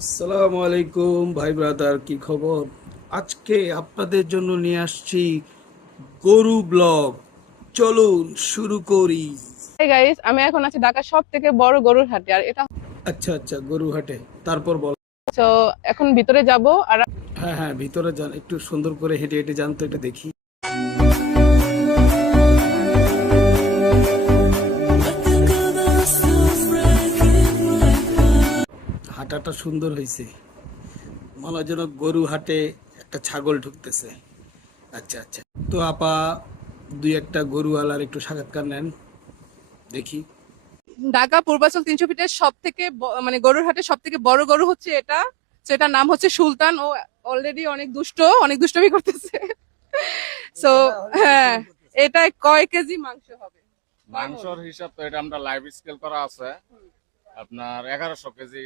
আসসালামু আলাইকুম ভাই ব্রাদার কি খবর? আজকে আপনাদের জন্য নিয়ে আসছি গরু ব্লগ। চলুন শুরু করি। গাইস আমি এখন আছি ঢাকার সব থেকে বড় গরুর হাটে আর এটা আচ্ছা আচ্ছা গরু হাটে। তারপর বল। তো এখন ভিতরে যাব আর হ্যাঁ হ্যাঁ ভিতরে যান একটু সুন্দর করে হেঁটে হেঁটে যান তো এটা দেখি। হাঁটাটা সুন্দর হয়েছে। মনে হয় যেন গরু হাটে একটা ছাগল ঢুকতেছে। আচ্ছা আচ্ছা। তো আপা দুই একটা গরুওয়ালার একটু সাক্ষাৎকার নেন। দেখি। ঢাকা পূর্বাচল তিনশো ফিটের সব থেকে মানে গরুর হাটে সব থেকে বড় গরু হচ্ছে এটা। তো এটার নাম হচ্ছে সুলতান। ও অলরেডি অনেক দুষ্ট অনেক দুষ্টমি করতেছে। সো হ্যাঁ এটা কয় কেজি মাংস হবে? মাংসর হিসাব তো এটা আমরা লাইভ স্কেল করা আছে। আপনার এগারোশো কেজি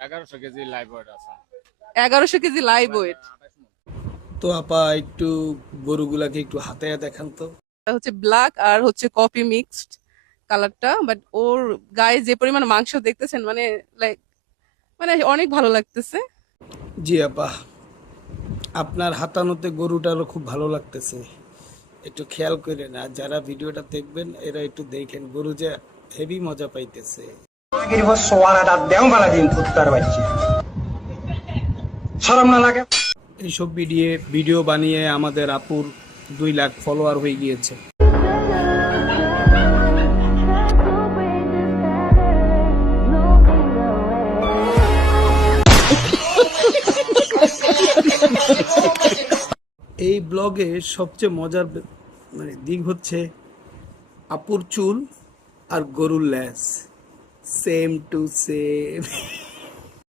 এগারোশো কেজি লাইভ ওয়েট আছে। এগারোশো কেজি লাইভ ওয়েট তো আপা একটু গরুগুলাকে একটু হাতে দেখান তো। হচ্ছে ব্ল্যাক আর হচ্ছে কফি মিক্সড কালারটা বাট ওর গায়ে যে পরিমাণ মাংস দেখতেছেন মানে লাইক মানে অনেক ভালো লাগতেছে। জি আপা আপনার হাতানোতে গরুটারও খুব ভালো লাগতেছে। একটু খেয়াল করেন আর যারা ভিডিওটা দেখবেন এরা একটু দেখেন গরু যে হেভি মজা পাইতেছে। না এইসব ভিডিও ভিডিও বানিয়ে আমাদের আপুর দুই লাখ ফলোয়ার হয়ে গিয়েছে। এই ব্লগে সবচেয়ে মজার মানে দিক হচ্ছে আপুর চুল আর গরুর ল্যাস। same to same.